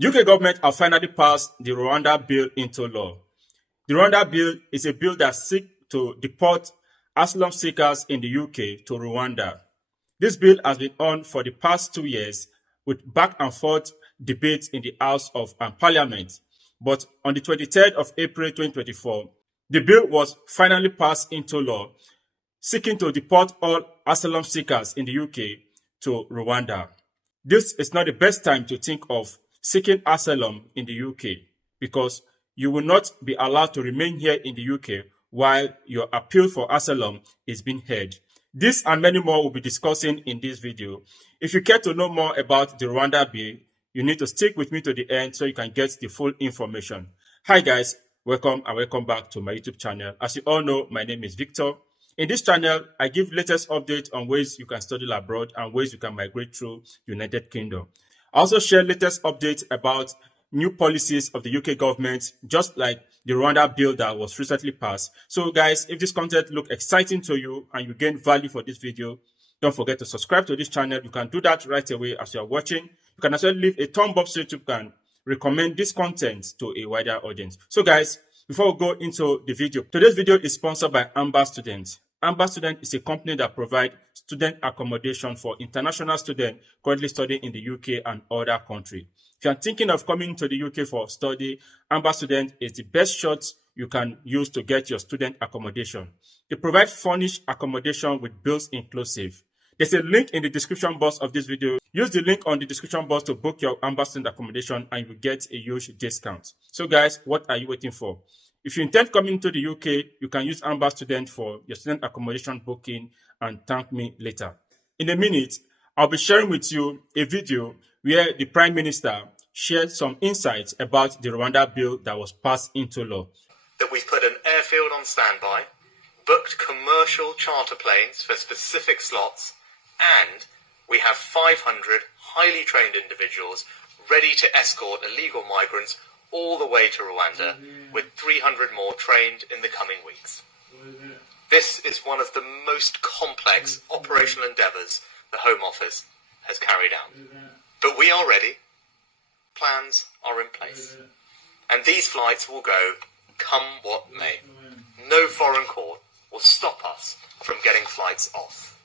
UK government have finally passed the Rwanda Bill into law. The Rwanda Bill is a bill that seeks to deport asylum seekers in the UK to Rwanda. This bill has been on for the past 2 years with back and forth debates in the House of Parliament. But on the 23rd of April 2024, the bill was finally passed into law, seeking to deport all asylum seekers in the UK to Rwanda. This is not the best time to think of seeking asylum in the UK because you will not be allowed to remain here in the UK while your appeal for asylum is being heard. This and many more we'll be discussing in this video. If you care to know more about the Rwanda Bill, you need to stick with me to the end so you can get the full information. Hi guys, welcome and welcome back to my YouTube channel. As you all know, my name is Victor. In this channel, I give latest updates on ways you can study abroad and ways you can migrate through United Kingdom. I also share latest updates about new policies of the UK government, just like the Rwanda bill that was recently passed. So guys, if this content looks exciting to you and you gain value for this video, don't forget to subscribe to this channel. You can do that right away as you are watching. You can also leave a thumb up so YouTube can recommend this content to a wider audience. So guys, before we go into the video, today's video is sponsored by Amber Students. Amber Student is a company that provides student accommodation for international students currently studying in the UK and other countries. If you are thinking of coming to the UK for study, Amber Student is the best shot you can use to get your student accommodation. They provide furnished accommodation with bills inclusive. There's a link in the description box of this video. Use the link on the description box to book your Amber Student accommodation and you will get a huge discount. So guys, what are you waiting for? If you intend coming to the UK, you can use Amber Student for your student accommodation booking and thank me later. In a minute, I'll be sharing with you a video where the Prime Minister shared some insights about the Rwanda bill that was passed into law. That we've put an airfield on standby, booked commercial charter planes for specific slots, and we have 500 highly trained individuals ready to escort illegal migrants all the way to Rwanda, with 300 more trained in the coming weeks. This is one of the most complex operational endeavours the Home Office has carried out. But we are ready, plans are in place, and these flights will go come what may. No foreign court will stop us from getting flights off.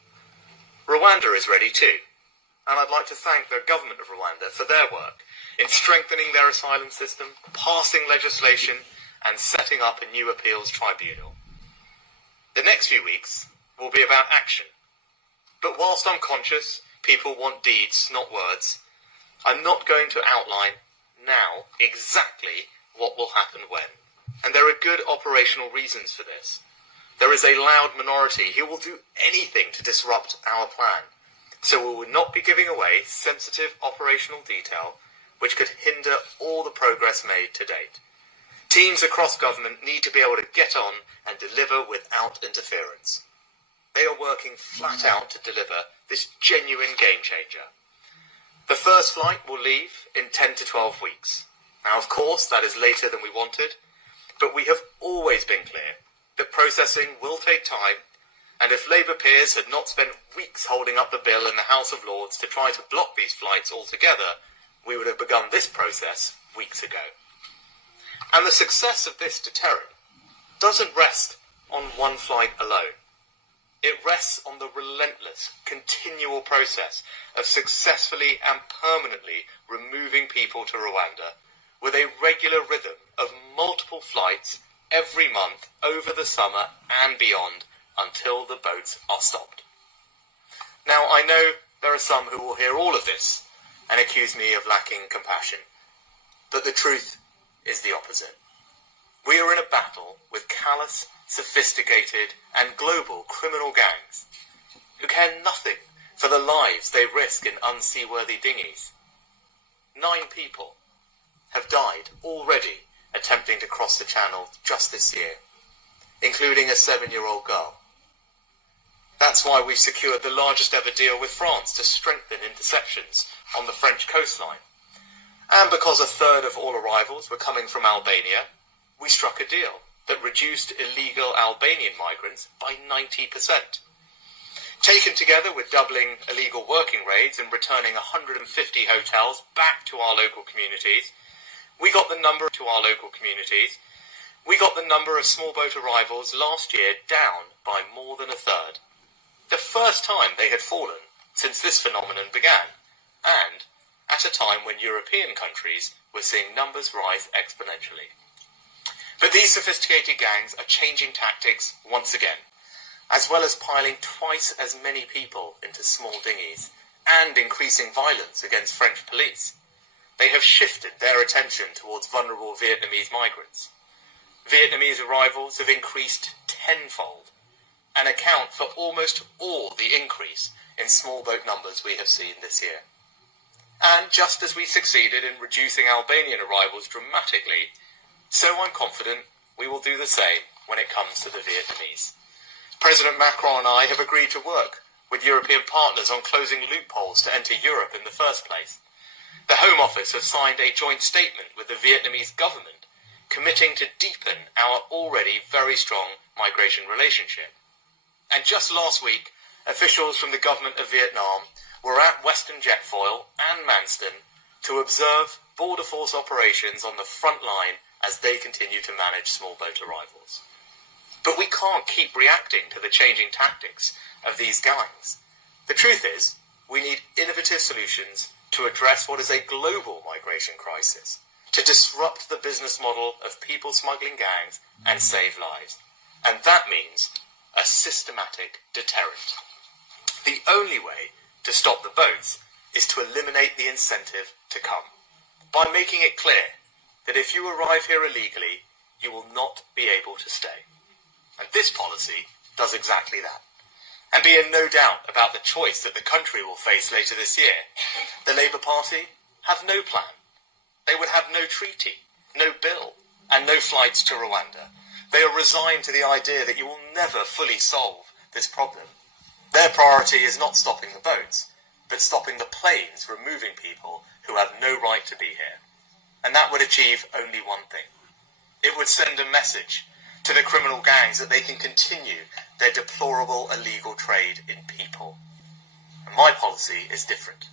Rwanda is ready too, and I'd like to thank the government of Rwanda for their work in strengthening their asylum system, passing legislation, and setting up a new appeals tribunal. The next few weeks will be about action. But whilst I'm conscious people want deeds, not words, I'm not going to outline now exactly what will happen when. And there are good operational reasons for this. There is a loud minority who will do anything to disrupt our plan. So we will not be giving away sensitive operational detail which could hinder all the progress made to date. Teams across government need to be able to get on and deliver without interference. They are working flat out to deliver this genuine game changer. The first flight will leave in 10 to 12 weeks. Now, of course, that is later than we wanted, but we have always been clear that processing will take time, and if Labour peers had not spent weeks holding up the bill in the House of Lords to try to block these flights altogether, we would have begun this process weeks ago. And the success of this deterrent doesn't rest on one flight alone. It rests on the relentless, continual process of successfully and permanently removing people to Rwanda with a regular rhythm of multiple flights every month over the summer and beyond until the boats are stopped. Now, I know there are some who will hear all of this and accuse me of lacking compassion. But the truth is the opposite. We are in a battle with callous, sophisticated and global criminal gangs who care nothing for the lives they risk in unseaworthy dinghies. 9 people have died already attempting to cross the channel just this year, including a 7-year-old girl. That's why we've secured the largest ever deal with France to strengthen interceptions on the French coastline. And because a third of all arrivals were coming from Albania, we struck a deal that reduced illegal Albanian migrants by 90%. Taken together with doubling illegal working raids and returning 150 hotels back to our local communities, we got the number of small boat arrivals last year down by more than a third. The first time they had fallen since this phenomenon began, and at a time when European countries were seeing numbers rise exponentially. But these sophisticated gangs are changing tactics once again, as well as piling twice as many people into small dinghies and increasing violence against French police. They have shifted their attention towards vulnerable Vietnamese migrants. Vietnamese arrivals have increased tenfold and account for almost all the increase in small boat numbers we have seen this year. And just as we succeeded in reducing Albanian arrivals dramatically, so I'm confident we will do the same when it comes to the Vietnamese. President Macron and I have agreed to work with European partners on closing loopholes to enter Europe in the first place. The Home Office has signed a joint statement with the Vietnamese government committing to deepen our already very strong migration relationship. And just last week, officials from the government of Vietnam were at Western Jetfoil and Manston to observe border force operations on the front line as they continue to manage small boat arrivals. But we can't keep reacting to the changing tactics of these gangs. The truth is, we need innovative solutions to address what is a global migration crisis, to disrupt the business model of people smuggling gangs and save lives. And that means a systematic deterrent. The only way to stop the boats is to eliminate the incentive to come, by making it clear that if you arrive here illegally, you will not be able to stay. And this policy does exactly that. And be in no doubt about the choice that the country will face later this year. The Labour Party have no plan. They would have no treaty, no bill, and no flights to Rwanda. They are resigned to the idea that you will never fully solve this problem. Their priority is not stopping the boats, but stopping the planes removing people who have no right to be here. And that would achieve only one thing. It would send a message to the criminal gangs that they can continue their deplorable illegal trade in people. And my policy is different.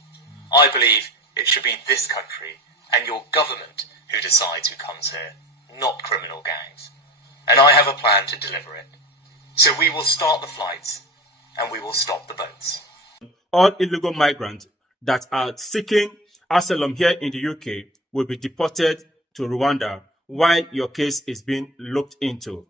I believe it should be this country and your government who decides who comes here, not criminal gangs. And I have a plan to deliver it. So we will start the flights and we will stop the boats. All illegal migrants that are seeking asylum here in the UK will be deported to Rwanda while your case is being looked into.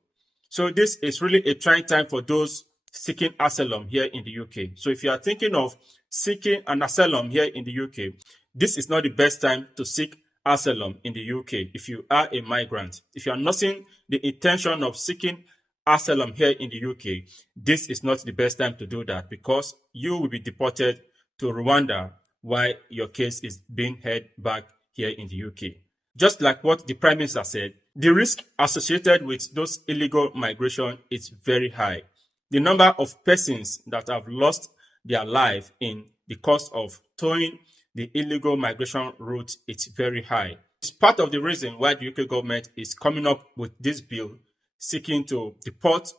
So this is really a trying time for those seeking asylum here in the UK. So if you are thinking of seeking an asylum here in the UK, this is not the best time to seek asylum in the UK if you are a migrant. If you are not seeing the intention of seeking asylum here in the UK, this is not the best time to do that, because you will be deported to Rwanda while your case is being heard back here in the UK. Just like what the Prime Minister said, the risk associated with those illegal migration is very high. The number of persons that have lost their life in the course of towing the illegal migration route is very high. It's part of the reason why the UK government is coming up with this bill seeking to deport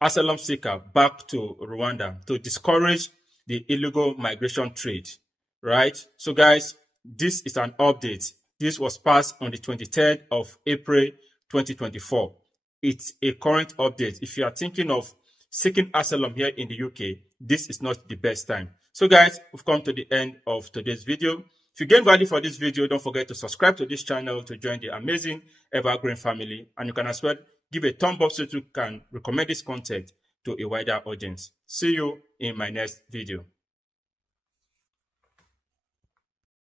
asylum seekers back to Rwanda to discourage the illegal migration trade, right? So guys, this is an update. This was passed on the 23rd of April 2024. It's a current update. If you are thinking of seeking asylum here in the UK, this is not the best time. So guys, we've come to the end of today's video. If you gain value for this video, don't forget to subscribe to this channel to join the amazing Evergreen family. And you can as well give a thumb up so you can recommend this content to a wider audience. See you in my next video.